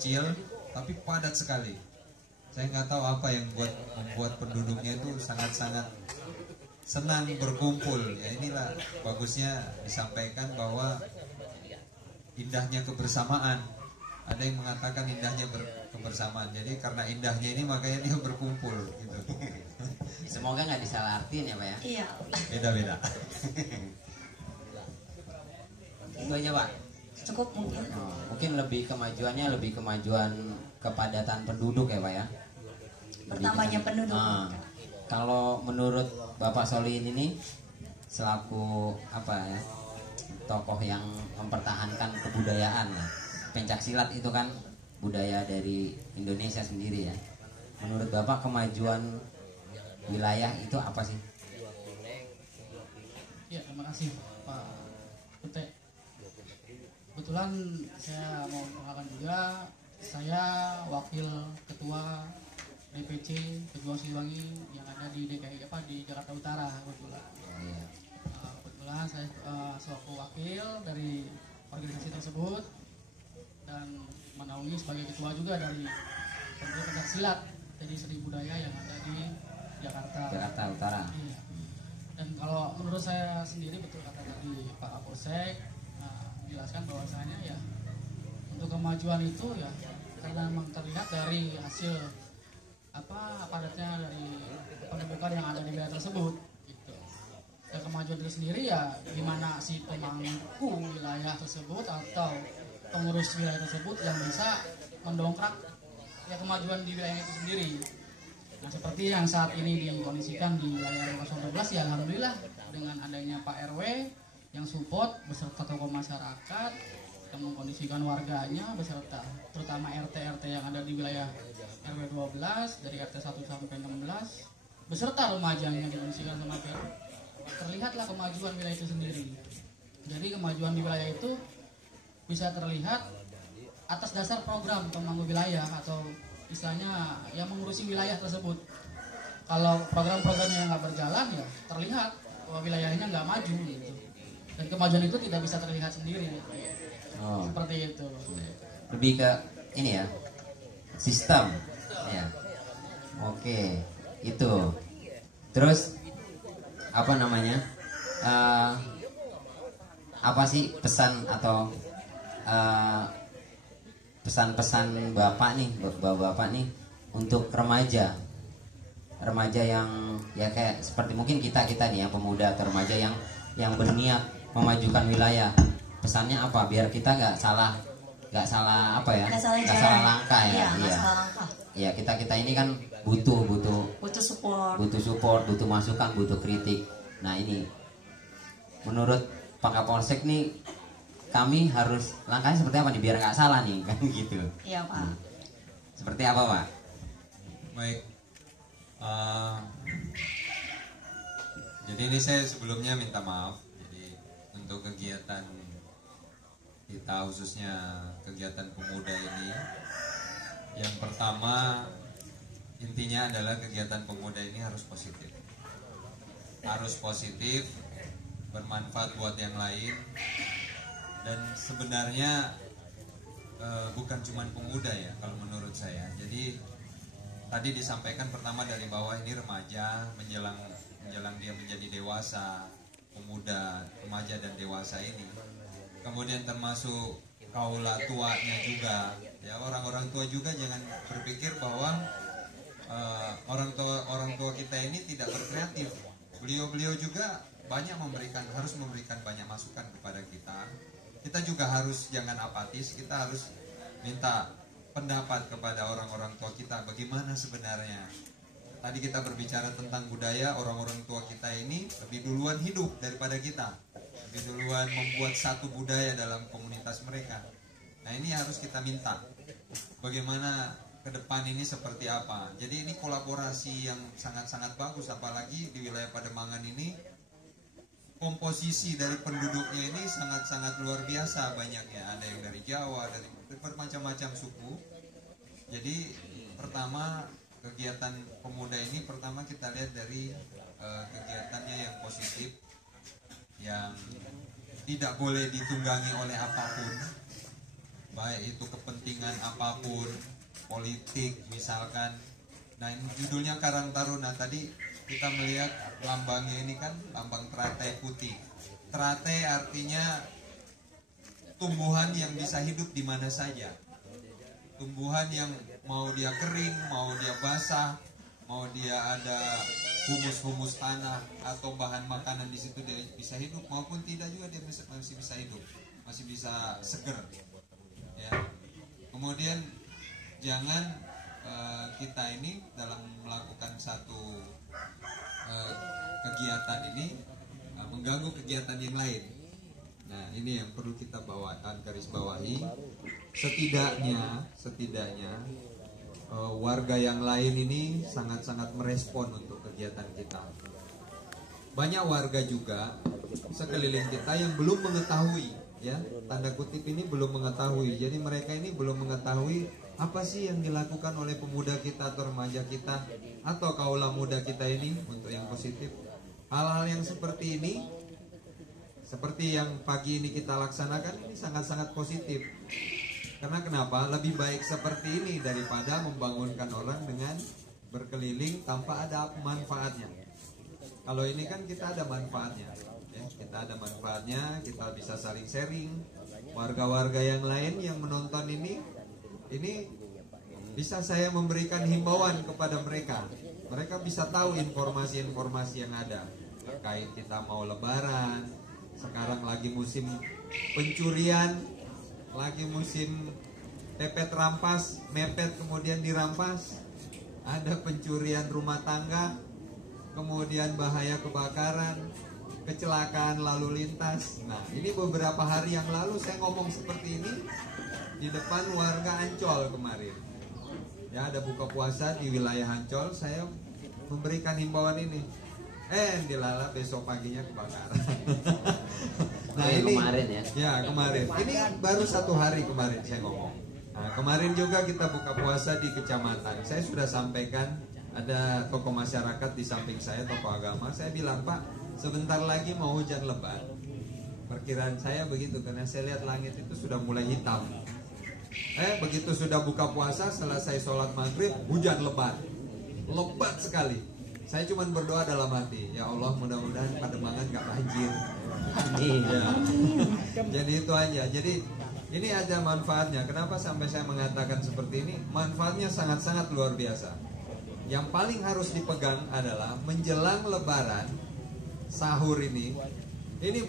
kecil tapi padat sekali. Saya nggak tahu apa yang membuat penduduknya itu sangat-sangat senang berkumpul. Ya inilah bagusnya disampaikan bahwa indahnya kebersamaan. Ada yang mengatakan indahnya kebersamaan. Jadi karena indahnya ini makanya dia berkumpul gitu. Semoga nggak disalahartiin ya Pak ya. Iya. Beda-beda. Itu aja Pak. Cukup mungkin. Mungkin lebih kemajuan kepadatan penduduk ya Pak ya. Bertambahnya penduduk. Kalau menurut Bapak Solihin ini selaku apa ya, tokoh yang mempertahankan kebudayaan ya. Pencak silat itu kan budaya dari Indonesia sendiri ya. Menurut Bapak kemajuan wilayah itu apa sih? Ya, terima kasih Pak Pute. Kebetulan saya mau mengatakan juga, saya wakil ketua DPC Pejuang Siliwangi yang ada di DKI di Jakarta Utara kebetulan. Kebetulan saya selaku wakil dari organisasi tersebut dan menaungi sebagai ketua juga dari pencak silat jadi seni budaya yang ada di Jakarta Utara. Iya. Dan kalau menurut saya sendiri betul kata tadi Pak Kapolsek menjelaskan bahwasanya ya untuk kemajuan itu ya karena memang terlihat dari hasil padatnya dari pendudukan yang ada di wilayah tersebut gitu. Dan kemajuan itu sendiri ya gimana si pemangku wilayah tersebut atau pengurus wilayah tersebut yang bisa mendongkrak ya kemajuan di wilayah itu sendiri. Nah seperti yang saat ini dikondisikan di wilayah 012 ya alhamdulillah dengan adanya Pak RW yang support beserta tokoh masyarakat yang mengkondisikan warganya beserta terutama RT-RT yang ada di wilayah RW 12 dari RT 1 sampai 16 beserta remajanya dikondisikan sama PRW, terlihatlah kemajuan wilayah itu sendiri. Jadi kemajuan di wilayah itu bisa terlihat atas dasar program pemangku wilayah atau istilahnya yang mengurusi wilayah tersebut. Kalau program-programnya nggak berjalan ya terlihat bahwa wilayahnya nggak maju gitu. Dan kemajuan itu tidak bisa terlihat sendiri. Seperti itu. Lebih ke ini ya, sistem. Ya. Oke, itu. Terus apa namanya? Apa sih pesan atau pesan-pesan Bapak nih untuk remaja yang ya kayak seperti mungkin kita nih ya pemuda atau remaja yang berniat memajukan wilayah, pesannya apa biar kita nggak salah apa ya, nggak salah langkah ya. Iya kita ini kan butuh support, butuh masukan, butuh kritik. Nah ini menurut Pak Kapolsek nih kami harus langkahnya seperti apa nih biar nggak salah nih kan gitu. Iya Pak. Seperti apa Pak? Baik. Jadi ini saya sebelumnya minta maaf. Jadi untuk kegiatan kita khususnya kegiatan pemuda ini, yang pertama intinya adalah kegiatan pemuda ini harus positif. Harus positif, bermanfaat buat yang lain. Dan sebenarnya bukan cuma pemuda ya kalau menurut saya. Jadi tadi disampaikan pertama dari bawah ini remaja menjelang dia menjadi dewasa, pemuda, remaja dan dewasa ini. Kemudian termasuk kaula tuanya juga. Ya orang-orang tua juga jangan berpikir bahwa orang tua kita ini tidak berkreatif. Beliau juga harus memberikan banyak masukan kepada kita. Kita juga harus jangan apatis, kita harus minta pendapat kepada orang-orang tua kita bagaimana sebenarnya. Tadi kita berbicara tentang budaya, orang-orang tua kita ini lebih duluan hidup daripada kita, lebih duluan membuat satu budaya dalam komunitas mereka. Nah ini harus kita minta bagaimana ke depan ini seperti apa. Jadi ini kolaborasi yang sangat-sangat bagus, apalagi di wilayah Pademangan ini komposisi dari penduduknya ini sangat-sangat luar biasa banyaknya. Ada yang dari Jawa, dari bermacam-macam suku. Jadi pertama kegiatan pemuda ini pertama kita lihat dari kegiatannya yang positif, yang tidak boleh ditunggangi oleh apapun. baik itu kepentingan apapun, politik misalkan. Nah ini judulnya Karang Taruna. Tadi kita melihat lambangnya ini kan lambang teratai putih. Teratai artinya tumbuhan yang bisa hidup di mana saja. Tumbuhan yang mau dia kering, mau dia basah, mau dia ada humus-humus tanah atau bahan makanan di situ dia bisa hidup, maupun tidak juga dia masih bisa hidup, masih bisa seger. Ya. Kemudian jangan kita ini dalam melakukan satu kegiatan ini mengganggu kegiatan yang lain. Nah ini yang perlu kita garis bawahi. Setidaknya warga yang lain ini sangat-sangat merespon untuk kegiatan kita. Banyak warga juga sekeliling kita yang belum mengetahui, ya, tanda kutip ini belum mengetahui. Jadi mereka ini belum mengetahui apa sih yang dilakukan oleh pemuda kita atau remaja kita atau kaula muda kita ini untuk yang positif. Hal-hal yang seperti ini, seperti yang pagi ini kita laksanakan, ini sangat-sangat positif. Karena kenapa? Lebih baik seperti ini daripada membangunkan orang dengan berkeliling tanpa ada manfaatnya. Kalau ini kan kita ada manfaatnya, ya, kita ada manfaatnya, kita bisa saling sharing. Warga-warga yang lain yang menonton ini bisa saya memberikan himbauan kepada mereka. Mereka bisa tahu informasi-informasi yang ada terkait kita mau lebaran. Sekarang lagi musim pencurian, lagi musim pepet rampas, mepet kemudian dirampas. Ada pencurian rumah tangga, kemudian bahaya kebakaran, kecelakaan lalu lintas. Nah, ini beberapa hari yang lalu saya ngomong seperti ini di depan warga Ancol kemarin. Ya, ada buka puasa di wilayah Ancol, saya memberikan himbauan ini. Dilala besok paginya kebakaran. Nah, ini kemarin ya. Ya, kemarin. Ini baru 1 hari kemarin saya ngomong. Nah, kemarin juga kita buka puasa di kecamatan. Saya sudah sampaikan, ada tokoh masyarakat di samping saya, tokoh agama. Saya bilang, Pak, sebentar lagi mau hujan lebat. Perkiraan saya begitu, karena saya lihat langit itu sudah mulai hitam. Begitu sudah buka puasa, selesai sholat maghrib, hujan lebat sekali. Saya cuma berdoa dalam hati, ya Allah, mudah-mudahan Pademangan gak banjir. Ya. Jadi itu aja. Jadi ini ada manfaatnya. Kenapa sampai saya mengatakan seperti ini? Manfaatnya sangat-sangat luar biasa. Yang paling harus dipegang adalah menjelang lebaran, sahur ini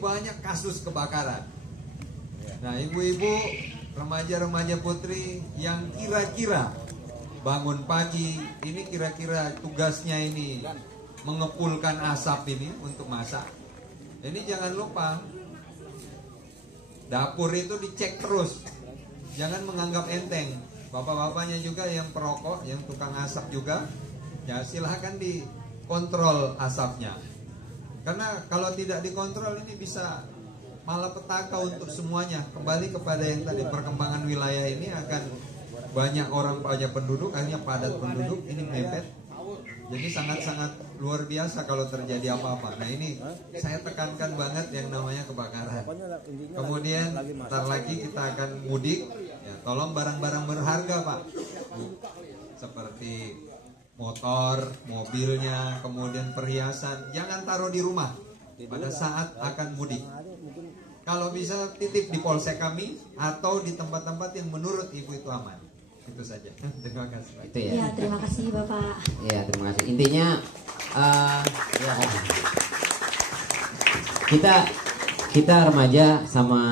banyak kasus kebakaran. Nah, ibu-ibu, remaja-remaja putri yang kira-kira bangun pagi, ini kira-kira tugasnya ini mengepulkan asap ini untuk masak. Ini jangan lupa, dapur itu dicek terus, jangan menganggap enteng. Bapak-bapaknya juga yang perokok, yang tukang asap juga, ya silahkan dikontrol asapnya. Karena kalau tidak dikontrol ini bisa malapetaka untuk semuanya. Kembali kepada yang tadi, perkembangan wilayah ini akan banyak orang, banyak penduduk, akhirnya padat penduduk, ini mepet. Jadi sangat-sangat luar biasa kalau terjadi apa-apa. Nah ini saya tekankan banget yang namanya kebakaran. Kemudian ntar lagi kita akan mudik, ya, tolong barang-barang berharga Pak, seperti motor, mobilnya, kemudian perhiasan, jangan taruh di rumah pada saat akan mudik. Kalau bisa titip di polsek kami atau di tempat-tempat yang menurut ibu itu aman. Itu saja. Terima kasih Pak. Itu ya. Ya, terima kasih Bapak. Ya, terima kasih. Intinya ya, kita remaja sama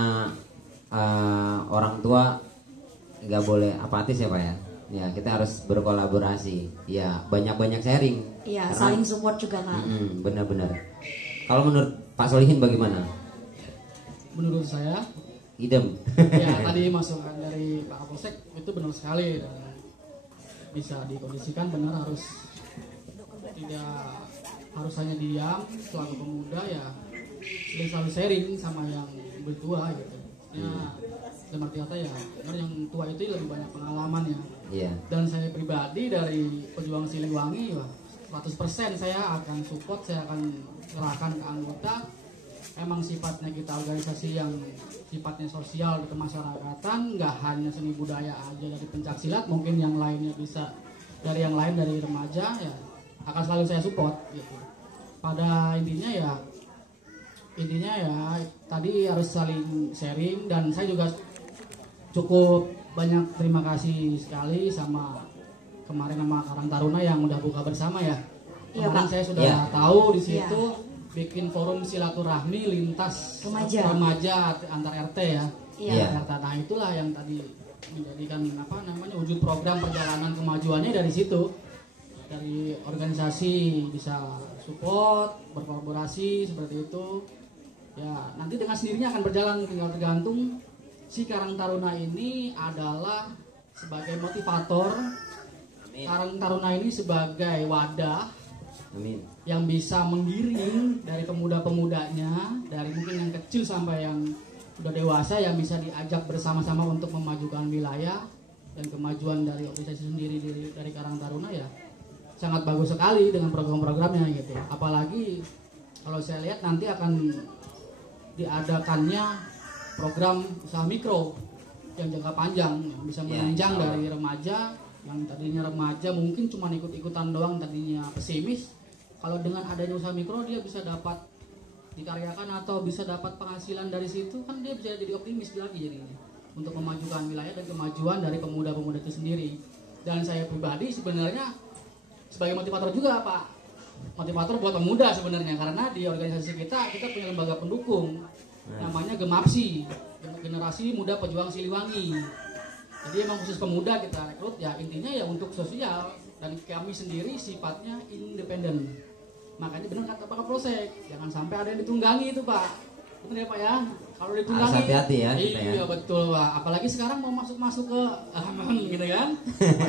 orang tua nggak boleh apatis ya Pak ya. Ya, kita harus berkolaborasi. Ya, banyak-banyak sharing. Iya, saling support juga Kak. Benar-benar. Kalau menurut Pak Solihin bagaimana? Menurut saya, idem. ya tadi masukan dari Pak Kapolsek itu benar sekali, dan bisa dikondisikan benar, tidak harus hanya diam selaku pemuda, ya selalu sharing sama yang bertua gitu. Ya, dalam arti kata ya, benar yang tua itu lebih banyak pengalaman ya. Iya. Dan saya pribadi dari Pejuang Siliwangi, 100% saya akan support, saya akan serahkan ke anggota emang sifatnya kita organisasi yang sifatnya sosial di kemasyarakatan, nggak hanya seni budaya aja dari pencaksilat, mungkin yang lainnya bisa dari yang lain, dari remaja, ya akan selalu saya support gitu. Pada intinya ya tadi harus saling sharing, dan saya juga cukup banyak terima kasih sekali sama kemarin sama Karang Taruna yang udah buka bersama ya. Iya, Kemarin Pak. saya sudah Iya. tahu di situ bikin forum silaturahmi lintas Remaja. antar RT ya. Iya. RT. Nah itulah yang tadi menjadikan wujud program perjalanan kemajuannya dari situ. Dari organisasi bisa support, berkolaborasi seperti itu. Ya, nanti dengan sendirinya akan berjalan, tinggal tergantung si Karang Taruna ini adalah sebagai motivator. Amin. Karang Taruna ini sebagai wadah Amin. yang bisa menggiring dari pemuda-pemudanya, dari mungkin yang kecil sampai yang udah dewasa, yang bisa diajak bersama-sama untuk memajukan wilayah dan kemajuan dari organisasi sendiri dari Karang Taruna ya sangat bagus sekali dengan program-programnya gitu. Apalagi kalau saya lihat nanti akan diadakannya program usaha mikro yang jangka panjang yang bisa menunjang dari remaja yang tadinya remaja mungkin cuma ikut-ikutan doang, tadinya pesimis. Kalau dengan adanya usaha mikro dia bisa dapat dikaryakan atau bisa dapat penghasilan dari situ, kan dia bisa jadi optimis lagi jadinya untuk memajukan wilayah dan kemajuan dari pemuda-pemuda itu sendiri. Dan saya pribadi sebenarnya sebagai motivator juga Pak, motivator buat pemuda sebenarnya, karena di organisasi kita punya lembaga pendukung namanya Gemapsi, Generasi Muda Pejuang Siliwangi. Jadi emang khusus pemuda kita rekrut ya, intinya ya untuk sosial, dan kami sendiri sifatnya independen. Makanya benar kata Pak Kapolsek, jangan sampai ada yang ditunggangi itu Pak. Benar ya Pak ya? Kalau ditunggangi Harus hati-hati ya kita ya. Iya betul Pak. Apalagi sekarang mau masuk ke gitu kan,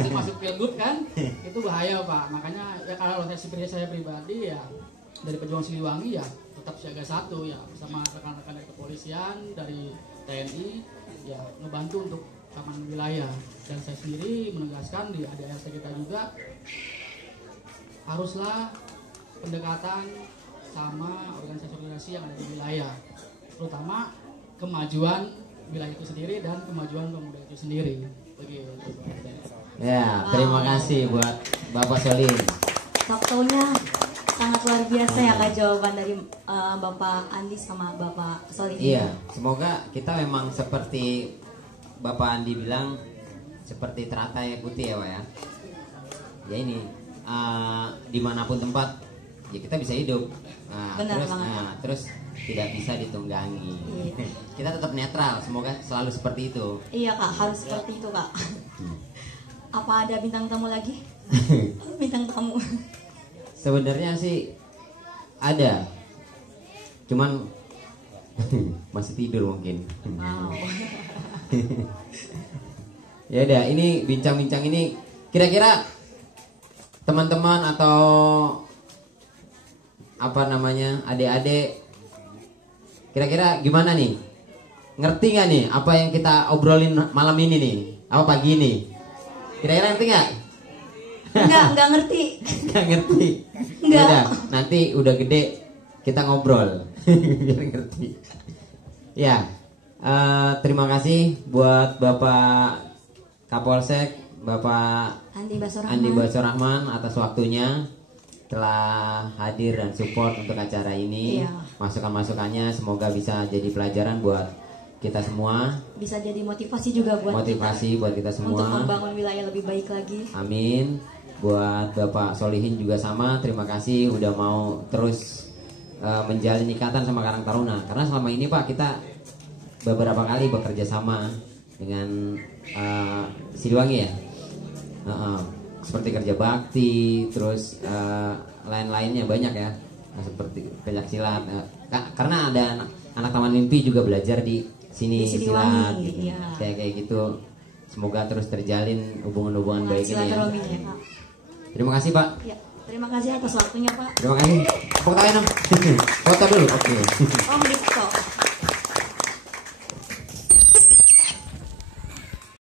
masuk pilgub kan, itu bahaya Pak. Makanya ya kalau saya pribadi ya dari Pejuang Siliwangi ya tetap siaga satu ya, bersama rekan-rekan dari kepolisian, dari TNI ya, ngebantu untuk keamanan wilayah. Dan saya sendiri menegaskan di ADRT kita juga haruslah pendekatan sama organisasi-organisasi yang ada di wilayah, terutama kemajuan wilayah itu sendiri dan kemajuan pemuda itu sendiri. Begitu. Ya, terima kasih buat Bapak Solin. Waktunya sangat luar biasa ya Kak, jawaban dari Bapak Andi sama Bapak Solih. Iya, semoga kita memang seperti Bapak Andi bilang, seperti teratai putih ya Pak ya. Ya ini dimanapun tempat ya kita bisa hidup. Benar banget. Terus tidak bisa ditunggangi. Iya. Kita tetap netral, semoga selalu seperti itu. Iya Kak, harus seperti itu Kak. Apa ada bintang tamu lagi? Bintang tamu. Sebenarnya sih ada, cuman masih tidur mungkin. Wow. Ya udah, ini bincang-bincang ini kira-kira teman-teman atau apa namanya, adik-adik, kira-kira gimana nih? Ngerti nggak nih apa yang kita obrolin malam ini nih? Apa pagi ini? Kira-kira ngerti nggak? Enggak ngerti. Nggak ngerti. Nggak. Udah, nanti udah gede kita ngobrol biar ngerti. Ya, terima kasih buat Bapak Kapolsek, Bapak Andi Basorahman atas waktunya telah hadir dan support untuk acara ini. Iya. Masukan-masukannya semoga bisa jadi pelajaran buat kita semua. Bisa jadi motivasi juga buat Motivasi buat kita untuk semua. membangun wilayah lebih baik lagi. Amin. Buat Bapak Solihin juga sama. Terima kasih udah mau terus menjalin ikatan sama Karang Taruna. Karena selama ini Pak kita beberapa kali bekerja sama dengan Siliwangi ya. Seperti kerja bakti, terus lain-lainnya banyak ya, seperti pencak silat. Karena ada anak taman mimpi juga belajar di sini silat, gitu. Iya. Kayak gitu. Semoga terus terjalin hubungan-hubungan baik ini ya. Silaturahmi ya Pak. Terima kasih Pak. Ya, terima kasih atas waktunya Pak. Terima kasih. Tepuk tangan dong. Foto dulu. Oke. Oh, gitu.